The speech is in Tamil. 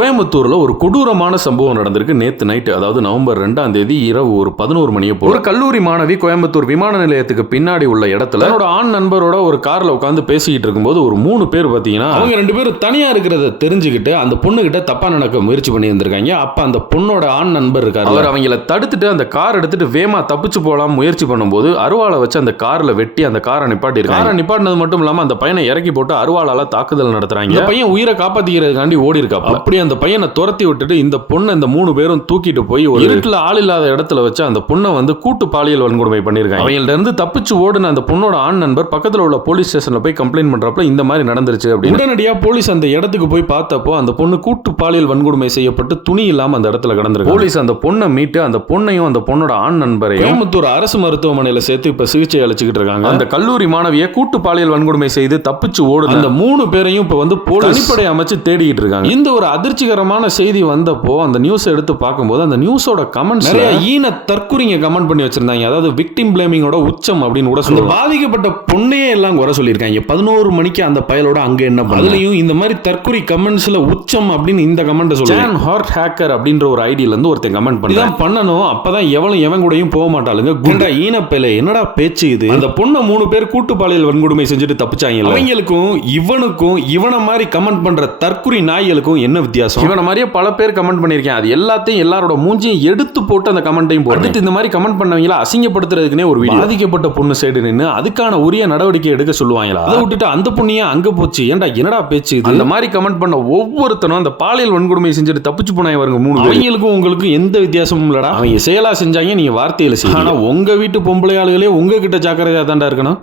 கோயம்புத்தூர்ல ஒரு கொடூரமான சம்பவம் நடந்திருக்கு நேத்து நைட். அதாவது நவம்பர் 2ஆம் தேதி இரவு ஒரு 11 மணியை போல ஒரு கல்லூரி மாணவி கோயம்புத்தூர் விமான நிலையத்துக்கு பின்னாடி உள்ள இடத்துல என்னோட ஆண் நண்பரோட ஒரு கார்ல உட்காந்து பேசிக்கிட்டு இருக்கும்போது ஒரு 3 பேர் பாத்தீங்கன்னா அவங்க 2 பேரும் தனியா இருக்கிறத தெரிஞ்சுக்கிட்டு அந்த பொண்ணு கிட்ட தப்பா நடக்க முயற்சி பண்ணி இருந்திருக்காங்க. அப்ப அந்த பொண்ணோட ஆண் நண்பர் இருக்காரு, அவர் அவங்கள தடுத்துட்டு அந்த கார் எடுத்துட்டு வேமா தப்பிச்சு போலாம் முயற்சி பண்ணும்போது அருவாளை வச்சு அந்த கார்ல வெட்டி அந்த காரை நிப்பாட்டி இருக்காங்க. காரை நிப்பாட்டினது மட்டும் இல்லாம அந்த பையனை இறக்கி போட்டு அருவாளால தாக்குதல் நடத்துறாங்க. இந்த பையன் உயிரை காப்பாத்திக்கிறதுக்காண்டி ஓடி இருக்கா. அப்படி அந்த பையனை துரத்தி விட்டுட்டு இந்த பொண்ணை இந்த 3 பேரும் தூக்கிட்டு போய் ஒரு இருட்டுல ஆள் இல்லாத இடத்துல வச்சு அந்த பொண்ணை வந்து கூட்டு பாலியல் வன்கொடுமை பண்ணிருக்காங்க. அவங்கள்ட்ட இருந்து தப்பிச்சு ஓடுன அந்த பொண்ணோட ஆண் நண்பர் பக்கத்துல உள்ள போலீஸ் ஸ்டேஷன்ல போய் கம்ப்ளைண்ட் பண்றப்ப இந்த மாதிரி நடந்துருச்சு அப்படின்னு உடனடியா போலீஸ் அந்த இடத்துக்கு போய் பார்த்தப்போ அந்த பொண்ணு கூட்டு பாலியல் வன்கொடுமை செய்யப்பட்டு துணி இல்லாம அந்த இடத்துல கிடந்திருக்கு. போலீஸ் அந்த பொண்ணை மீட்டு அந்த பொண்ணையும் அந்த பொண்ணோட ஆண் நண்பரையும் கோயம்புத்தூர் அரசு மருத்துவமனையில சேர்த்து இப்ப சிகிச்சை அளிச்சுக்கிட்டு இருக்காங்க. அந்த கல்லூரி மாணவியை கூட்டு பாலியல் வன்கொடுமை செய்து தப்பிச்சு ஓடுன அந்த 3 பேரையும் இப்ப வந்து போலீஸ் தனிப்படை அமைச்சு தேடிட்டு இருக்காங்க. இந்த ஒரு அதிர்ச்சிகரமான செய்தி வந்தப்போ அந்த நியூஸ் எடுத்து பார்க்கும்போது அந்த நியூஸோட கமெண்ட்ஸ் நிறைய ஈன தற்குறிங்க கமெண்ட் பண்ணி வச்சிருந்தாங்க. அதாவது விக்டிம் பிளேமிங்கோட உச்சம் அப்படின்னு கூட சொல்லுவாங்க. பாதிக்கப்பட்ட பொண்ணையே எல்லாம் குறை சொல்லியிருக்காங்க. 11 மணிக்கு அந்த பயலோட அங்க என்ன பண்ண, அதுலயும் இந்த மாதிரி தற்குறி கமெண்ட்ஸ்ல உச்சம் அப்படின்னு இந்த கமெண்ட் சொல்லுவாங்க. ஹார்ட் ஹேக்கர் அப்படின்ற ஒரு ஐடியில இருந்து ஒருத்தன் கமெண்ட் பண்ணி தான் பண்ணணும், அப்பதான் எவன் கூடயும் போக மாட்டாளுங்க. குண்டா ஈனப்பேல என்னடா பேச்சு இது. அந்த பொண்ணை 3 பேர் கூட்டு பாலியல் வன்கொடுமை செஞ்சுட்டு தப்பிச்சாங்க. அவங்களுக்கும் இவனுக்கும் இவனை மாதிரி கமெண்ட் பண்ற தற்குறி நாய்களுக்கும் என்ன வித்தியாசம்? இவனை மாதிரியே பல பேர் கமெண்ட் பண்ணிருக்கேன். அது எல்லாத்தையும் எல்லாரோட மூஞ்சியும் எடுத்து போட்டு அந்த கமெண்ட்டையும் போட்டு இந்த மாதிரி கமெண்ட் பண்ணவங்கள அசிங்கப்படுத்துறதுக்குனே ஒரு வீடியோ. பாதிக்கப்பட்ட பொண்ணு சைடு நின்று அதுக்கான உரிய நடவடிக்கை எடுக்க சொல்லுவாங்களா? அதை விட்டுட்டு அந்த பொண்ணியா அங்க போச்சு, ஏன்டா என்னடா பேச்சு இது? அந்த மாதிரி கமெண்ட் பண்ண ஒவ்வொருத்தனும் அந்த பாலியல் வன்கொடுமை செஞ்சுட்டு தப்பிச்சு போனாங்க பாருங்க 3 பேர். அவங்களுக்கும் உங்களுக்கும் எந்த வித்தியாசமும் இல்லடா. அவங்க செயலா செஞ்சாங்க, நீங்க வார்த்தையில செய்யுங்க. ஆனா உங்க வீட்டு பொம்பளை ஆளுகளே உங்ககிட்ட ஜாக்கிரதையா தான்டா இருக்கணும்.